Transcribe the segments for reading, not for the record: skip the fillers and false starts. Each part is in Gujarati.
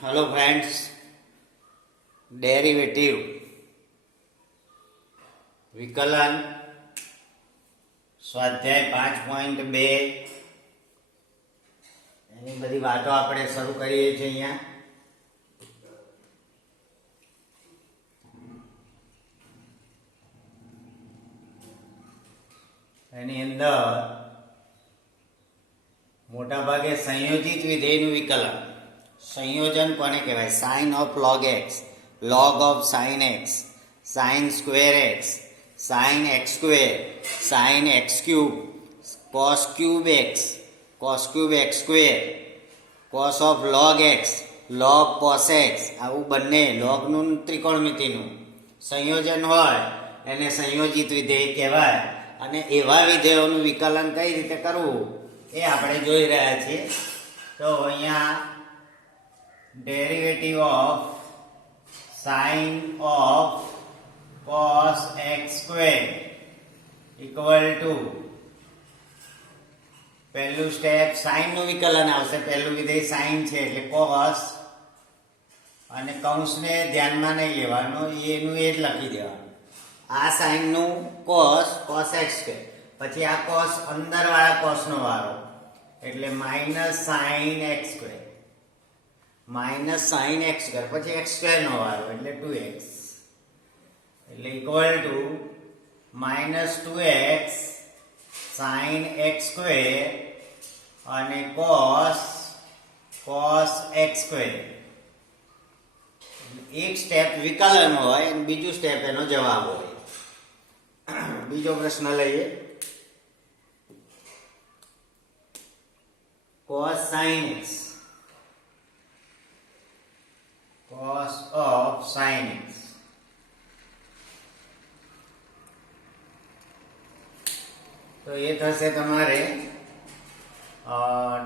हेलो फ्रेंड्स, डेरिवेटिव विकलन स्वाध्याय 5.2 એની બધી વાતો આપણે શરૂ કરીએ છીએ અહીંયા. એની અંદર મોટા ભાગે સંયોજિત વિધેયનું વિકલન. સંયોજન કોને કહેવાય? Sine of log x, log of sine x, sine square x, sine x square, sine x cube, cos cube x, cos cube x square, cos of log x, log cos x. આવું બંને લોગનું ત્રિકોણમિતિનું સંયોજન હોય એને સંયોજિત વિધેય કહેવાય. અને એવા વિધેયોનું વિકલન કઈ રીતે કરવું એ આપણે જોઈ રહ્યા છીએ. તો અહીંયા derivative of sine of cos x square equal to પહેલું સ્ટેપ સાઇનનું વિકલન આવશે. પહેલું વિધેય સાઇન છે એટલે cos, અને કૌંસને ધ્યાનમાં નહીં લેવાનું, એનું એ જ લખી દેવાનું. આ સાઇનનું cos x સ્ક્વેર, પછી આ cos અંદરવાળા cosનો વારો એટલે minus sine x square, minus sine x square, પછી એક્સ સ્ક્વેરનો વારો એટલે 2x એટલે equal to minus 2x sine x square અને cos એક્સ સ્ક્વેર. એક સ્ટેપ વિકલન હોય અને બીજું સ્ટેપ એનો જવાબ હોય. બીજો પ્રશ્ન લઈએ. cos sin x, cos of sin x. તો એ થશે તમારે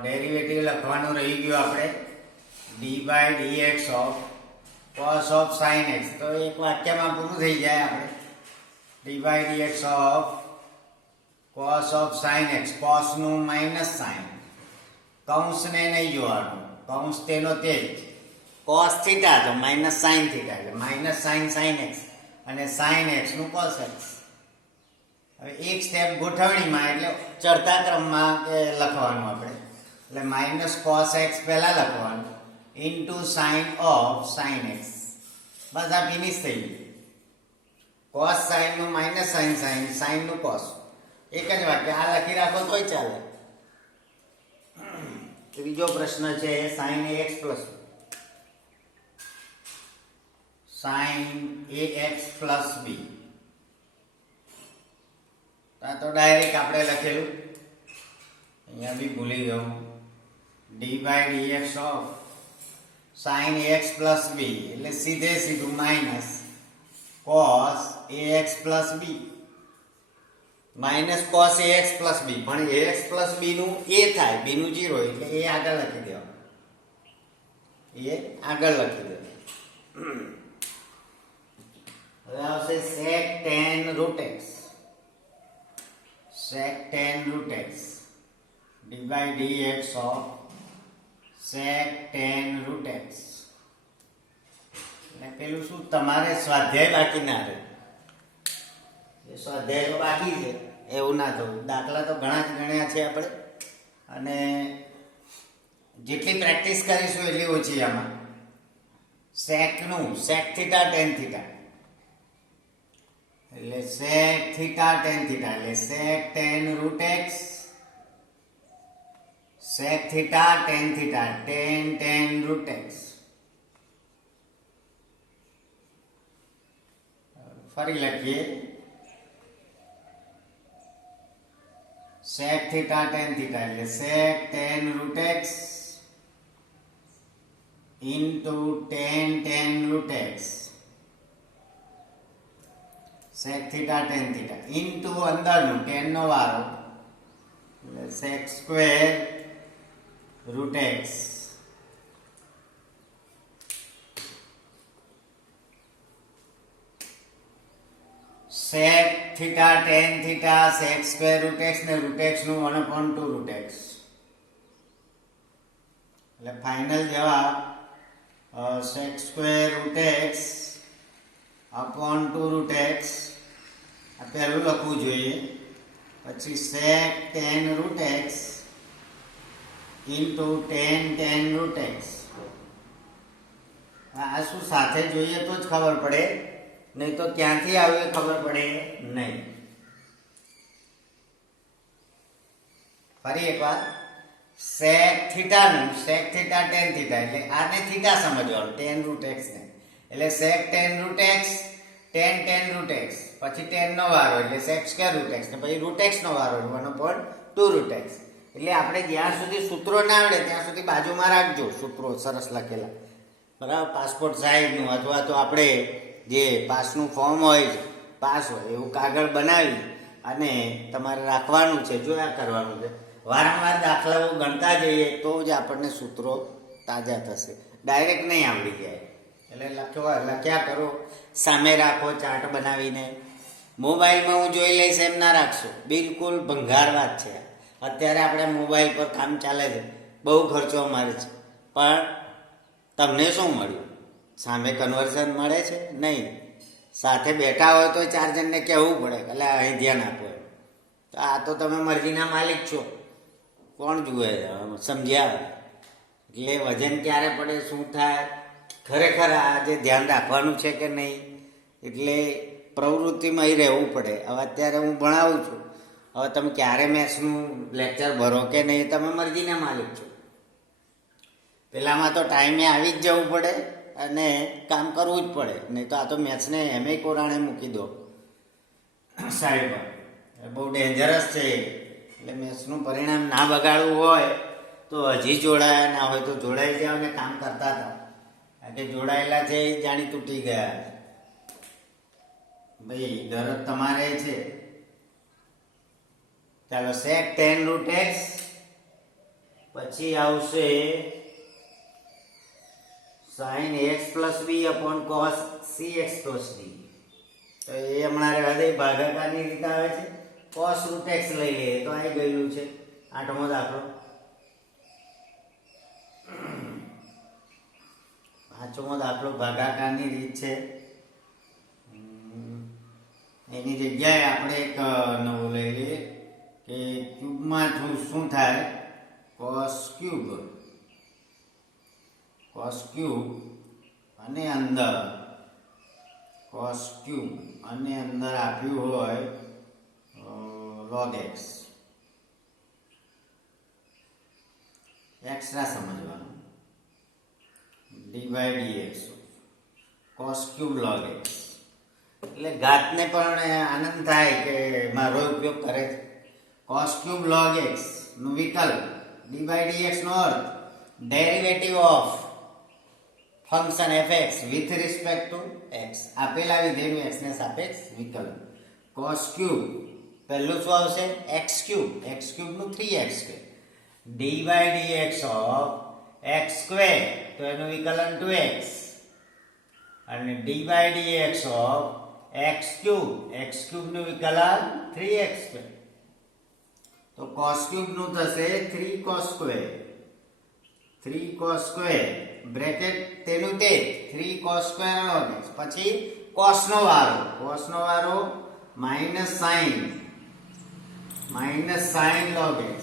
ડેરિવેટિવ લખવાનું રહી ગયું આપણે d/dx of cos of sin x. તો એક વાક્યમાં પૂરું થઈ જાય આપણે. d/dx of cos of sin x, cos નું માઇનસ સાઇન, કૌંસને નહીં જોવાનું, કૌંસ તેનો તે જ. cos થીટા તો માઇનસ સાઇન થીટા એટલે માઇનસ સાઇન સાઇન એક્સ, અને સાઇન એક્સ નું cos x. હવે એક સ્ટેપ ગોઠવણીમાં એટલે ચડતા ક્રમમાં લખવાનું આપણે. એટલે માઇનસ cos x પહેલા લખવાનું into sine of sine x. બસ આ ફિનિશ થઈ ગયું. cos સાઇન નું માઇનસ સાઇન સાઇન, સાઇન નું cos. એક જ વાક્ય. આ લખી રાખો તોય ચાલે. ત્રીજો પ્રશ્ન છે sine ax plus sine ax plus b. તો ડાયરેક્ટ આપણે લખેલું, અહીંયા બી ભૂલી ગયો. d/dx of sine ax plus b એટલે સીધે સીધું minus cos ax plus b, minus cos ax plus b. પણ ax પ્લસ બી નું એ થાય, બી નું 0 એટલે એ આગળ લખી દેવાનું, એ આગળ લખી દેવાનું. હવે આવશે sec tan root x, sec tan root x d/dx of sec tan root x. એટલે પેલું શું, તમારે સ્વાધ્યાય બાકી ના રહે. એ સ્વાધ્યાય તો બાકી છે એવું ના થવું. દાખલા તો ઘણા જ ગણ્યા છે આપણે, અને જેટલી પ્રેક્ટિસ કરીશું એટલી ઓછી. આમાં સેકનું sec થીટા tan થીટા એટલે sec થીટા tan થીટા એટલે sec tan root x, sec theta tan theta tan root x. ફરી લખીએ. sec થીટા tan થીટા એટલે sec tan root x into tan root x. sec theta tan theta into અંદરનું tan નો વારો એટલે sec square root x. sec theta tan theta sec square root x ને root x નું 1/2 root x. એટલે ફાઇનલ જવાબ sec square root x upon 2 root x આ પહેલું લખવું જોઈએ. પછી sec tan root x into tan root x. આ શું સાથે જોઈએ તો જ ખબર પડે, નહીં તો ક્યાંથી આવે ખબર પડે નહીં. ફરી એકવાર sec થીટા નું sec થીટા tan થીટા એટલે આને થીટા સમજવાનું tan root x ને, એટલે sec tan root x tan root x પછી tan નો વારો એટલે sec square root x ને પછી root x નો વારો 1/2 root x. એટલે આપણે જ્યાં સુધી સૂત્રો ના આવડે ત્યાં સુધી બાજુમાં રાખજો સૂત્રો સરસ લખેલા, બરાબર. પાસપોર્ટ સાઈઝનું અથવા તો આપણે જે પાસનું ફોર્મ હોય પાસ હોય એવું કાગળ બનાવી અને તમારે રાખવાનું છે, જોયા કરવાનું છે. વારંવાર દાખલાઓ ગણતા જઈએ તો જ આપણને સૂત્રો તાજા થશે, ડાયરેક્ટ નહીં આવડી જાય. એટલે લખ્યા કરો, સામે રાખો ચાર્ટ બનાવીને. મોબાઈલમાં હું જોઈ લઈશ એમ ના રાખશો, બિલકુલ ભંગાર વાત છે. અત્યારે આપણે મોબાઈલ પર કામ ચાલે છે, બહુ ખર્ચો અમારે છે, પણ તમને શું મળ્યું? સામે કન્વર્ઝન મળે છે નહીં. સાથે બેઠા હોય તો 4 જણને કહેવું પડે કે એટલે અહીં ધ્યાન આપો. તો આ તો તમે મરજીના માલિક છો, કોણ જુએ? સમજ્યા? એટલે વજન ક્યારે પડે, શું થાય, ખરેખર આજે ધ્યાન રાખવાનું છે કે નહીં. એટલે પ્રવૃત્તિમાં અહીં રહેવું પડે. હવે અત્યારે હું ભણાવું છું, હવે તમે ક્યારે મેથ્સનું લેક્ચર ભરો કે નહીં તમે મરજીના માલિક છો. પેલામાં તો ટાઈમે આવી જ જવું પડે અને કામ કરવું જ પડે, નહીં તો આ તો મેથ્સને એમે કોરાણે મૂકી દો સાઈડ પર. બહુ ડેન્જરસ છે. એટલે મેથ્સનું પરિણામ ના બગાડવું હોય તો હજી જોડાયા ના હોય તો જોડાઈ જાઓ ને કામ કરતા હતા. આજે જોડાયેલા છે એ જાણી તૂટી ગયા. ભાઈ દરજ તમારે છે. ચાલો sec tan root x, પછી આવશે sin x plus b upon cos cx plus d. તો એ હમણાં રહેવા દે, ભાગાકારની રીત આવે છે. cos root x લઈ લઈએ તો આવી ગયેલું છે 8મો દાખલો. 5મો દાખલો ભાગાકારની રીત છે. એની જગ્યાએ આપણે એક નવું લઈ લઈએ કે ક્યુબમાં શું થાય, cos ક્યુબ અને અંદર cos ક્યુબ અને અંદર આપ્યું હોય log x. એક્સ્ટ્રા સમજવાનું, dy dx cos cube log x. એટલે ઘાતને પણ આનંદ થાય કે મારો ઉપયોગ કરે છે. cos ક્યુબ log x નું વિકલ્પ, dy dx નો અર્થ derivative of function fx with respect to x. આપેલા વિધેયનું x ને સાપેક્ષ વિકલન. cos ક્યુબ પહેલું શું આવશે, x ક્યુબ નું 3x square. dy dx of x square તો એનું વિકલન 2x અને dy dx of x cube નું વિકલન 3x સ્ક્વેર. તો cos ક્યુબ નું થશે 3 cos સ્ક્વેર બ્રેકેટ તેનું તે 3 cos સ્ક્વેર log x. પછી cos નો વારો માઇનસ sin log x.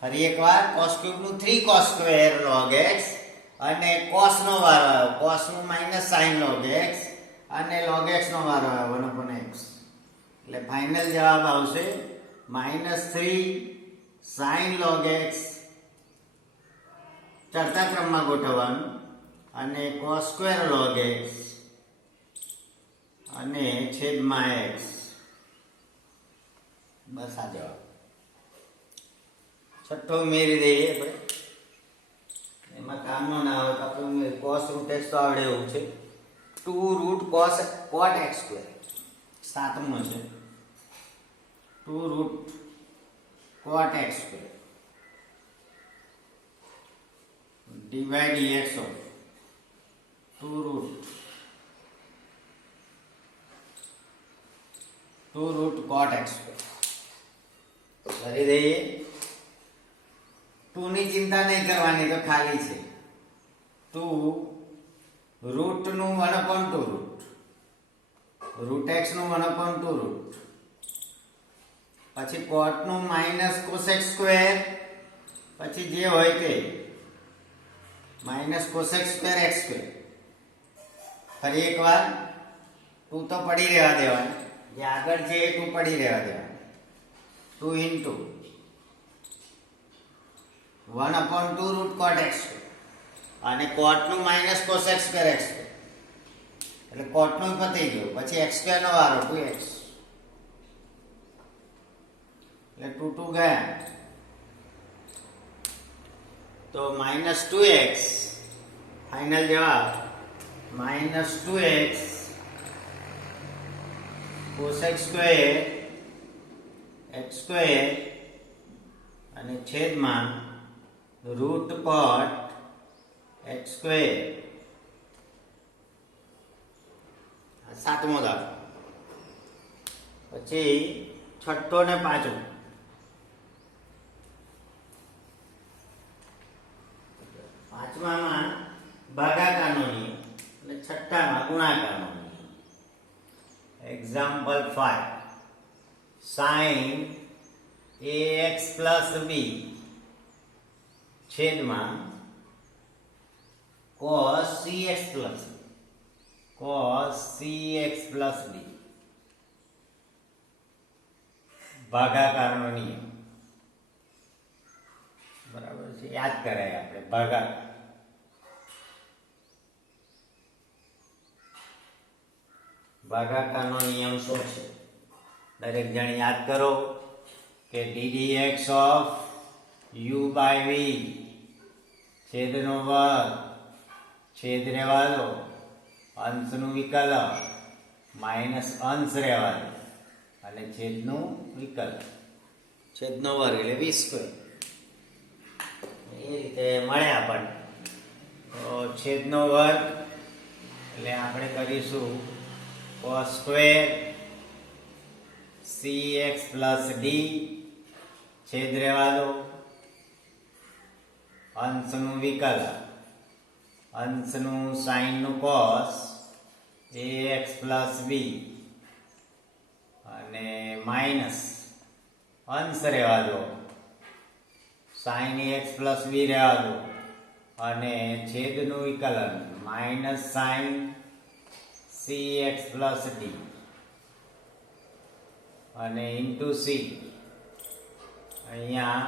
ફરી એકવાર cos ક્યુબ નું 3 cos સ્ક્વેર log x અને cos નો વારો આવ્યો, cos નું માઇનસ sin log x અને log x નો વારો આવ્યો 1/x. એટલે ફાઇનલ જવાબ આવશે -3 sin log x ચડતા ક્રમમાં ગોઠવવાનું અને cos સ્ક્વેર log x અને છેદમાં x. બસ આ જવાબ. છઠ્ઠો ઉમેરી દઈએ આપણે, એમાં કામનો ના હોય તો આપણે cos root x તો આવડે એવું છે. 2 root cot x સ્ક્વેર 7મો છે. 2 root cot x square dy dx of 2 root cot x square કરી દઈએ. 2 ની ચિંતા નહીં કરવાની, તો ખાલી છે 2 રૂટ નું 1/2 રૂટ, રૂટ x નું 1/2 રૂટ, પછી કોટ નું માઇનસ કોસેક સ્ક્વેર, પછી જે હોય તે minus cosec square x square. ફરી એકવાર 2 તો પડી રહેવા દેવાની, જે આગળ છે એ 2 પડી રહેવા દેવાની. 2 into 1/2 root cot x square, અને કોટ નું minus cosec square x square, એટલે કોટ નું પતી ગયું. પછી એક્સ સ્ક્વેર નો વારો 2x, એટલે 2 2 ગયા, તો માઇનસ 2x ફાઇનલ જવાબ minus 2x cosec square x square અને છેદમાં રૂટ કોટ એક્સ સ્ક્વેર. સાતમો દાખલો. પછી છઠ્ઠો ને પાંચમો. પાંચમામાં ભાગાકારનો નિયમ અને છઠ્ઠામાં ગુણાકારનો નિયમ. એક્ઝામ્પલ 5, સાઇન ax પ્લસ બી છેદમાં cos cx પ્લસ બી. ભાગાકારનો નિયમ બરાબર છે, યાદ કરાય આપણે. ભાગાકારનો નિયમ શું છે? દરેક જણ યાદ કરો કે ddx of u by v છેદનો વર્ગ, છેદ રહેવા દો, અંશનું વિકલન માઇનસ અંશ રહેવા દો, અને છેદનું વિકલન છેદનો વર્ગ એટલે v સ્ક્વેર. એ રીતે મળે આપણને. તો છેદનો વર્ગ એટલે આપણે કરીશું cos square cx plus D, છેદ રહેવા દો, અંશનું વિકલન, અંશનું સાઈનનું cos ax પ્લસ બી, અને માઇનસ અંશ રહેવા દો, સાઈન ax પ્લસ બી રહેવા દો, અને છેદનું વિકલન minus sine cx plus d, અને ઇન્ટુ સી. અહીંયા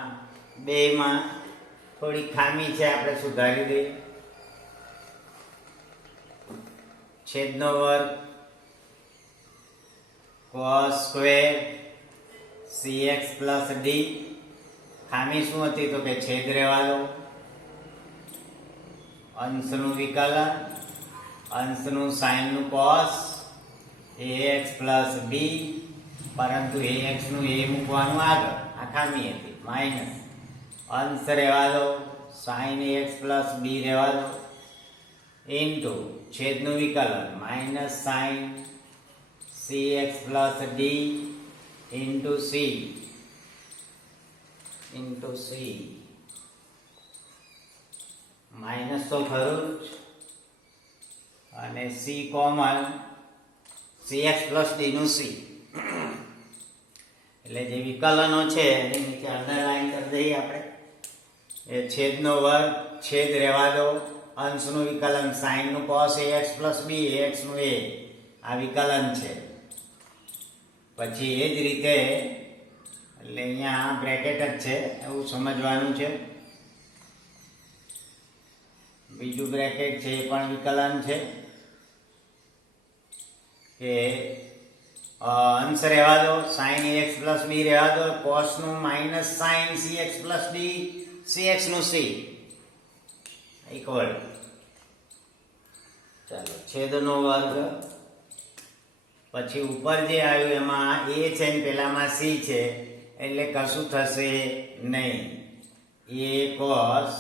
બેમાં થોડી ખામી છે, આપણે સુધારી દઈએ. છેદનો વર્ગ cos square cx plus D. ખામી શું હતી? તો કે છેદ રહેવા દો, અંશનું વિકલન, અંશનું સાઈનનું cos ax પ્લસ બી, પરંતુ ax નું a મૂકવાનું આગળ, આ ખામી હતી. માઇનસ અંશ રહેવા દો, સાઈન ax પ્લસ બી રહેવા દો, ઇન્ટુ છેદનું વિકલન minus sine cx plus d into c, minus તો ખરું જ, અને c common, cx plus d નું સી. એટલે જે વિકલનો છે એની નીચે અંડરલાઈન કરી દઈએ આપણે. એ છેદનો વર્ગ, છેદ રહેવા દો, અંશનું વિકલન સાઈનનું cos ax પ્લસ બી, ax નું a, આ વિકલન છે. પછી એ જ રીતે, એટલે અહીંયા બ્રેકેટ જ છે એવું સમજવાનું છે. બીજું બ્રેકેટ છે એ પણ વિકલન છે, કે અંશ રહેવા દો, સાઈન ax પ્લસ બી રહેવા દો, cos નું minus sine cx plus d, cx નું c ઇક્વલ. ચાલો, છેદનો વર્ગ, પછી ઉપર જે આવ્યું એમાં a છે ને પેલામાં c છે, એટલે કશું થશે નહીં. a cos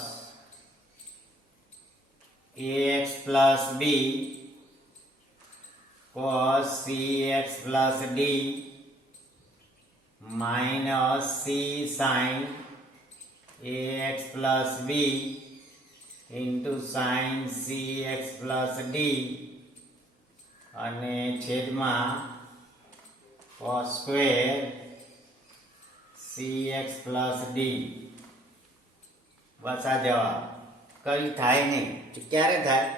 ax plus b cos cx plus d minus c sin ax plus b into sine cx plus d અને છેદમાં cos square cx plus d. બસ આ જવાબ. કઈ થાય નહીં. ક્યારે થાય?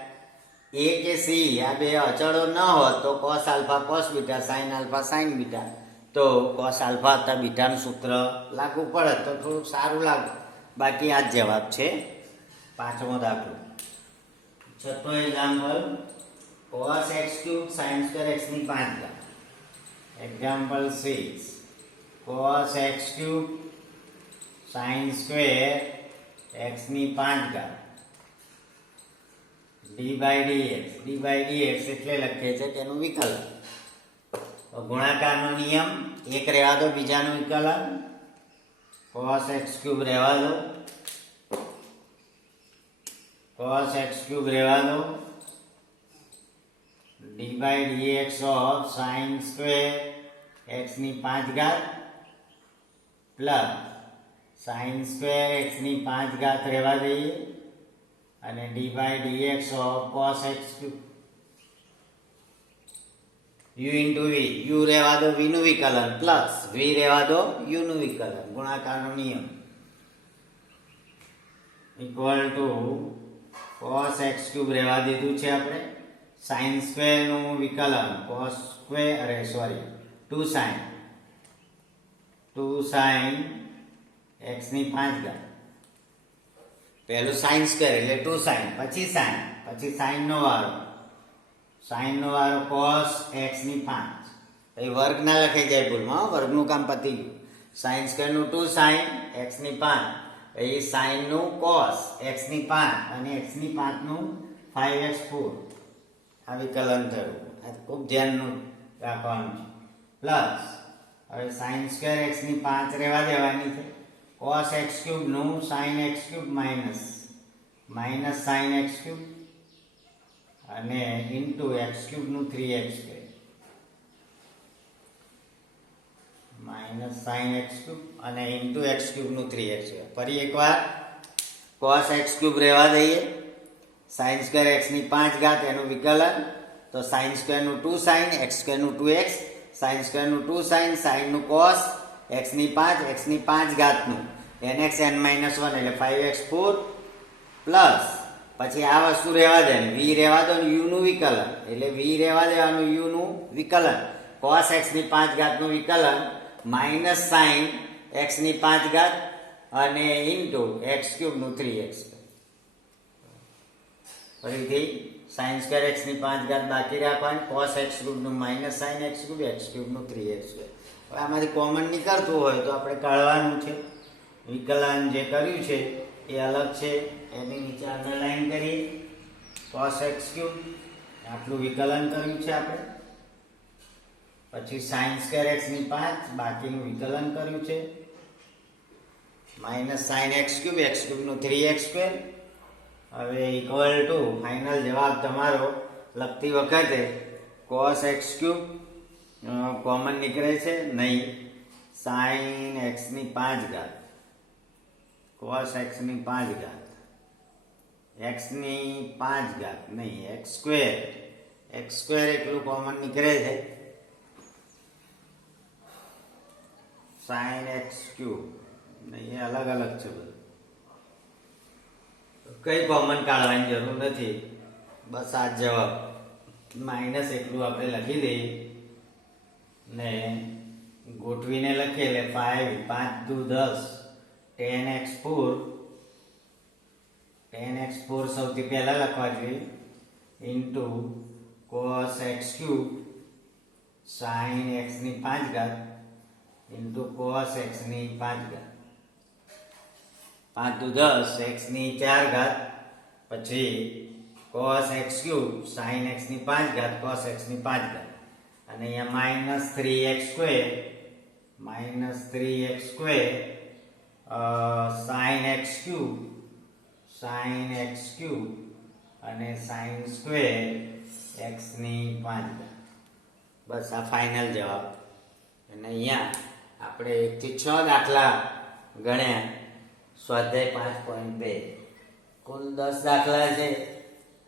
એ કે સી આ બે અચળો ન હોત તો cos alpha cos beta sin alpha sin beta, તો cos આલ્ફા હતા બીટાનું સૂત્ર લાગુ પડે તો થોડુંક સારું લાગે. બાકી આ જ જવાબ છે. પાંચમો દાખલો. છઠ્ઠો example, cos x cube sin square x ની 5 ઘાત. Example 6, cos x cube sin square x ની 5 ઘાત ડી બાય dx એટલે લખીએ છે તેનું વિકલન. ગુણાકારનો નિયમ, એક રહેવા દો, બીજાનું વિકલન. cos x ક્યુબ રહેવા દો, cos x ક્યુબ રહેવા દો, d by dx of sin square x ની 5 ઘાત પ્લસ sin સ્ક્વેર x ની 5 ઘાત રહેવા દઈએ અને d by dx of cos x cube u into v, u રહેવા દો, v નું વિકલન પ્લસ v રહેવા દો, u નું વિકલન. ગુણાકારનો નિયમ equal to cos x cube રહેવા દીધું છે આપણે, sin સ્ક્વેર નું વિકલન cos સ્ક્વેર 2 sin x ની 5 ઘાત. પહેલું sin સ્ક્વેર એટલે 2 sin, પછી sin નો વારો cos x ની 5. એ વર્ગ ના લખાઈ જાય ભૂલમાં, વર્ગનું કામ પતી ગયું. sin સ્ક્વેર નું 2 sin x ની 5, એ sin નું cos x ની 5 અને x ની 5 નું 5x4. આ વિકલન થયું. આ ખૂબ ધ્યાનનું રાખવાનું છે. પ્લસ હવે sin સ્ક્વેર x ની 5 રહેવા દેવાની છે, cos x ક્યુબ નું sin x cube minus sin x cube અને ઇન્ટુ x ક્યુબ નું 3x square minus sin x cube અને ઇન્ટુ x ક્યુબ નું 3x સ્ક્વેર. ફરી એકવાર cos x ક્યુબ રહેવા દઈએ, sin સ્ક્વેર x ની 5 ઘાત એનું વિકલન, તો sin સ્ક્વેર નું 2 sin, x સ્ક્વેર નું 2x, sin સ્ક્વેર નું 2 sin, sin નું cos x ની 5, x ની 5 ઘાતનું nx n -1 એટલે 5x4 પ્લસ પછી આ વસ્તુ રહેવા દે, v રહેવા દો, u નું વિકલન એટલે v રહેવા દેવાનું, u નું વિકલન cos x ની 5 ઘાતનું વિકલન માઇનસ sin x ની 5 ઘાત અને ઇન્ટુ x ક્યુબ નું 3x. ફરીથી sin સ્ક્વેર x ની 5 ઘાત બાકી રાખવાની, cos x ક્યુબ નું માઇનસ sin x ક્યુબ નું 3x. હવે આમાંથી કોમન નીકળતું હોય તો આપણે કાઢવાનું છે. વિકલન જે કર્યું છે એ અલગ છે, એની નીચે અંડરલાઈન કરીએ. cos x ક્યુબ આટલું વિકલન કર્યું છે આપણે, પછી sin સ્ક્વેર x ની 5 બાકીનું વિકલન કર્યું છે, માઇનસ sin x ક્યુબ નું 3x સ્ક્વેર. હવે ઇક્વલ ટુ ફાઇનલ જવાબ તમારો લખતી વખતે cos x ક્યુબ કોમન નીકળે છે નહીં, sin x ની 5 ઘાત cos x ની 5 ઘાત, x ની 5 ઘાત નહીં, x સ્ક્વેર એટલું કોમન નીકળે છે, sin x ક્યુબ નહીં, એ અલગ છે બધું. કઈ કોમન કાઢવાની જરૂર નથી, બસ આ જવાબ માઇનસ એટલું આપણે લખી દઈએ ને ગોઠવીને લખીએ એટલે 5 5 દુ 10 10x4 સૌથી પહેલા લખવા જોઈએ into cos x cube sin x ની 5 ઘાત ઇન્ટુ cos x ની 5 ઘાત, 5 દુ 10 x ની 4 ઘાત પછી cos x cube sin x ની 5 ઘાત cos x ની 5 ઘાત અને અહીંયા minus 3x square sin x cube અને sin સ્ક્વેર x ની 5 ઘાત. બસ આ ફાઇનલ જવાબ. અને અહીંયા આપણે 1 થી 6 દાખલા ગણ્યા સ્વાધ્યાય 5.2 કુલ 10 દાખલા છે.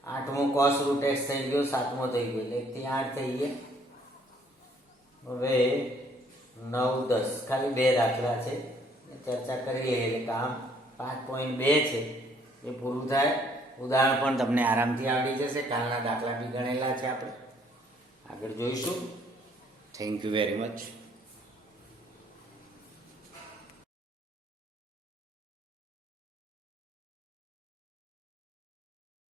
8મો cos root x થઈ ગયો, 7મો થઈ ગયો એટલે 1 થી 8 થઈ ગયા. હવે 9 10 ખાલી 2 દાખલા છે, ચર્ચા કરીએ એટલે કામ 5.2 છે એ પૂરું થાય. ઉદાહરણ પણ તમને આરામથી આવડી જશે. કાલના દાખલા બી ગણેલા છે, આપણે આગળ જોઈશું. Thank you very much.